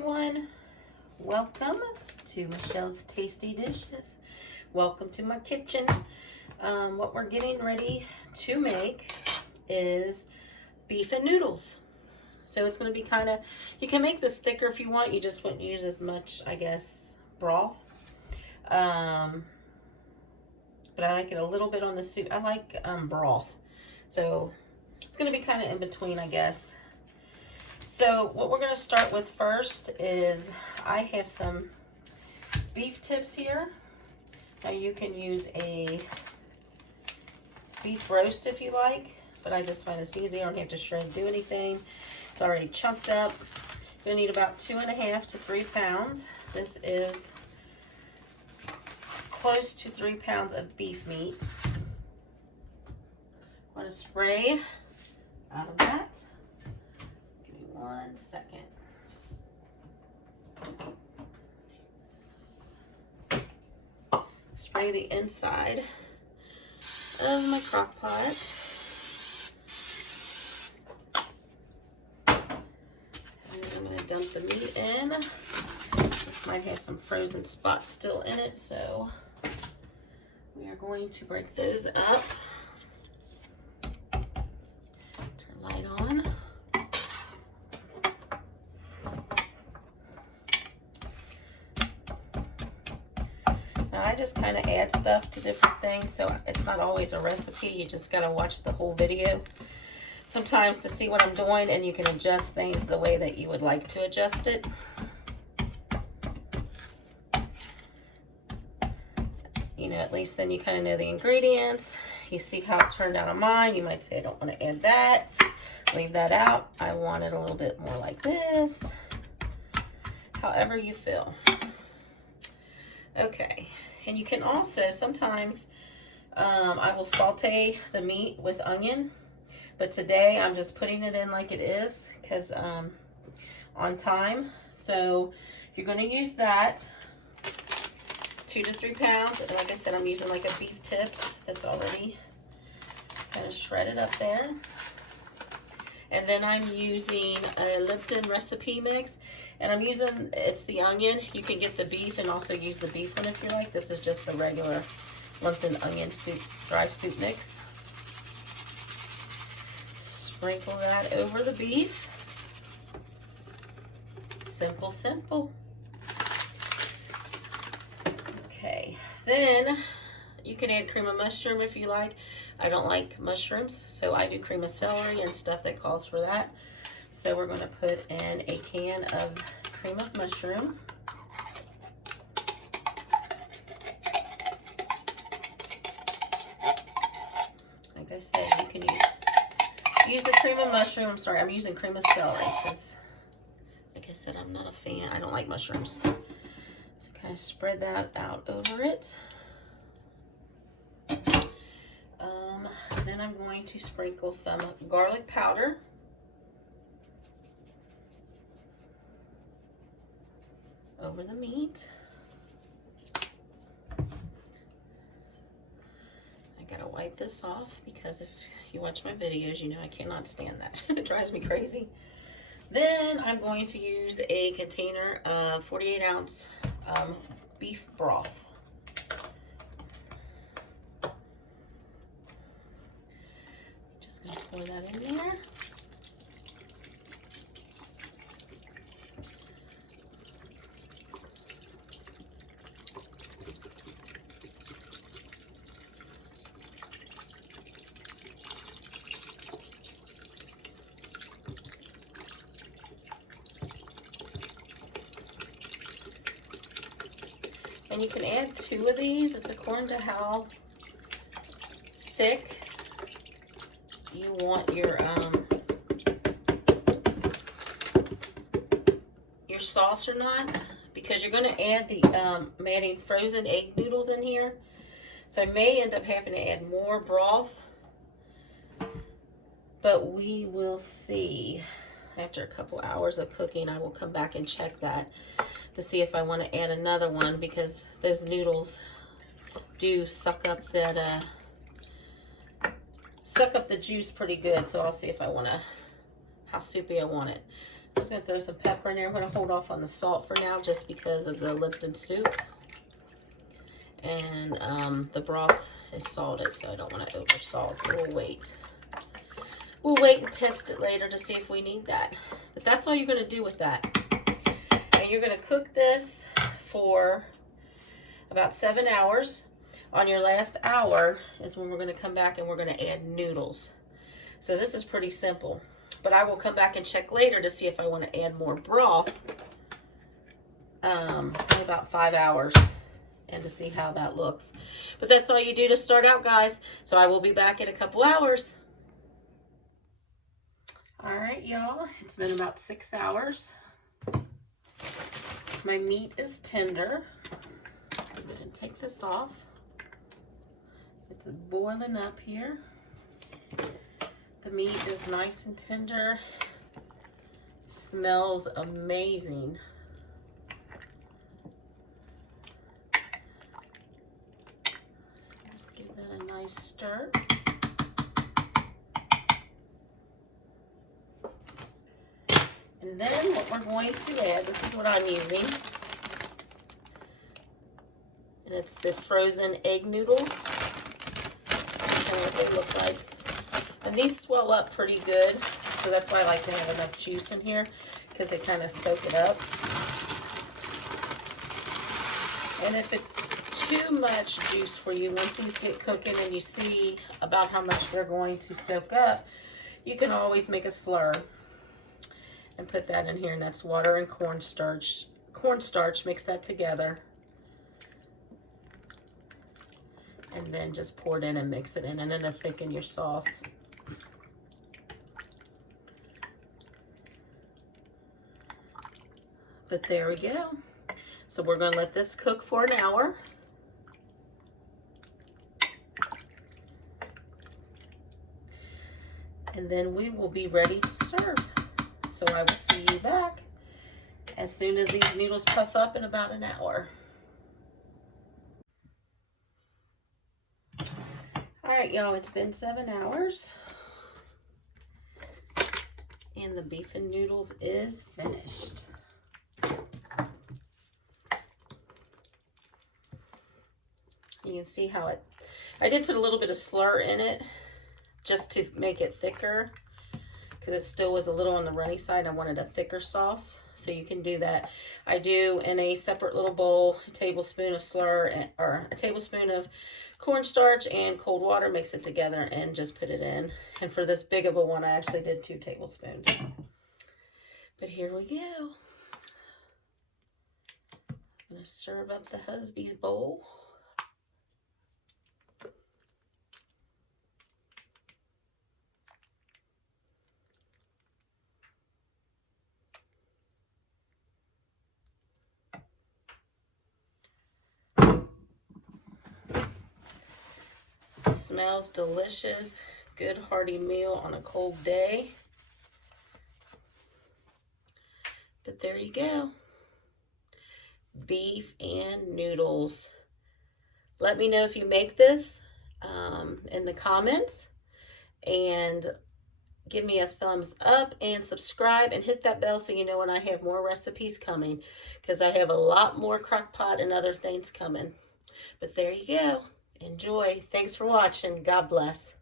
everyone. Welcome to Michelle's Tasty Dishes. Welcome to my kitchen. What we're getting ready to make is beef and noodles. So it's going to be kind of, you can make this thicker if you want. You just wouldn't use as much, I guess, broth. But I like it a little bit on the soup. I like broth. So it's going to be kind of in between, I guess. So what we're going to start with first is I have some beef tips here. Now you can use a beef roast if you like, but I just find this easy. I don't have to shred, do anything. It's already chunked up. You're going to need about 2.5 to 3 pounds. This is close to 3 pounds of beef meat. I'm going to spray out of that. 1 second. Spray the inside of my crock pot. And I'm going to dump the meat in. This might have some frozen spots still in it, so we are going to break those up. Turn light on. I just kind of add stuff to different things, so it's not always a recipe. You just got to watch the whole video sometimes to see what I'm doing, and you can adjust things the way that you would like to adjust it. You know, at least then you kind of know the ingredients. You see how it turned out on mine. You might say, I don't want to add that. Leave that out. I want it a little bit more like this. However you feel. Okay. And you can also, sometimes I will saute the meat with onion, but today I'm just putting it in like it is because on time. So you're going to use that 2 to 3 pounds. And like I said, I'm using like a beef tips that's already kind of shredded up there. And then I'm using a Lipton recipe mix. And I'm using, it's the onion. You can get the beef and also use the beef one if you like. This is just the regular Lipton onion soup, dry soup mix. Sprinkle that over the beef. Simple, simple. Okay, then you can add cream of mushroom if you like. I don't like mushrooms, so I do cream of celery and stuff that calls for that. So we're going to put in a can of cream of mushroom. Like I said, you can use the cream of mushroom. I'm sorry, I'm using cream of celery because, like I said, I'm not a fan. I don't like mushrooms. So kind of spread that out over it. Then I'm going to sprinkle some garlic powder. Over the meat. I gotta wipe this off because if you watch my videos, you know I cannot stand that. It drives me crazy. Then I'm going to use a container of 48-ounce beef broth. Just gonna pour that in there. And you can add 2 of these. It's according to how thick you want your sauce or not, because you're going to add the I'm adding frozen egg noodles in here. So I may end up having to add more broth, but we will see. After a couple hours of cooking, I will come back and check that to see if I want to add another one, because those noodles do suck up that the juice pretty good. So I'll see if I want to, how soupy I want it. I was going to throw some pepper in there. I'm going to hold off on the salt for now just because of the Lipton soup. And the broth is salted, so I don't want to over salt, so we'll wait. We'll wait and test it later to see if we need that. But that's all you're going to do with that. And you're going to cook this for about 7 hours. On your last hour is when we're going to come back and we're going to add noodles. So this is pretty simple. But I will come back and check later to see if I want to add more broth in about 5 hours and to see how that looks. But that's all you do to start out, guys. So I will be back in a couple hours. All right, y'all. It's been about 6 hours. My meat is tender. I'm going to take this off. It's boiling up here. The meat is nice and tender. Smells amazing. So just give that a nice stir. And then what we're going to add, this is what I'm using. And it's the frozen egg noodles. That's kind of what they look like. And these swell up pretty good, so that's why I like to have enough juice in here, because they kind of soak it up. And if it's too much juice for you, once these get cooking and you see about how much they're going to soak up, you can always make a slur and put that in here, and that's water and cornstarch. Cornstarch, mix that together. And then just pour it in and mix it in, and then thicken your sauce. But there we go. So we're going to let this cook for an hour. And then we will be ready to serve. So I will see you back as soon as these noodles puff up in about an hour. All right, y'all, it's been 7 hours. And the beef and noodles is finished. You can see how I did put a little bit of slur in it just to make it thicker, because it still was a little on the runny side. I wanted a thicker sauce, so you can do that. I do in a separate little bowl, a tablespoon of slur, or a tablespoon of cornstarch and cold water, mix it together and just put it in. And for this big of a one, I actually did 2 tablespoons. But here we go. I'm gonna serve up the husby's bowl. Smells delicious. Good hearty meal on a cold day. But there you go. Beef and noodles. Let me know if you make this in the comments. And give me a thumbs up and subscribe and hit that bell so you know when I have more recipes coming. Because I have a lot more Crockpot and other things coming. But there you go. Enjoy. Thanks for watching. God bless.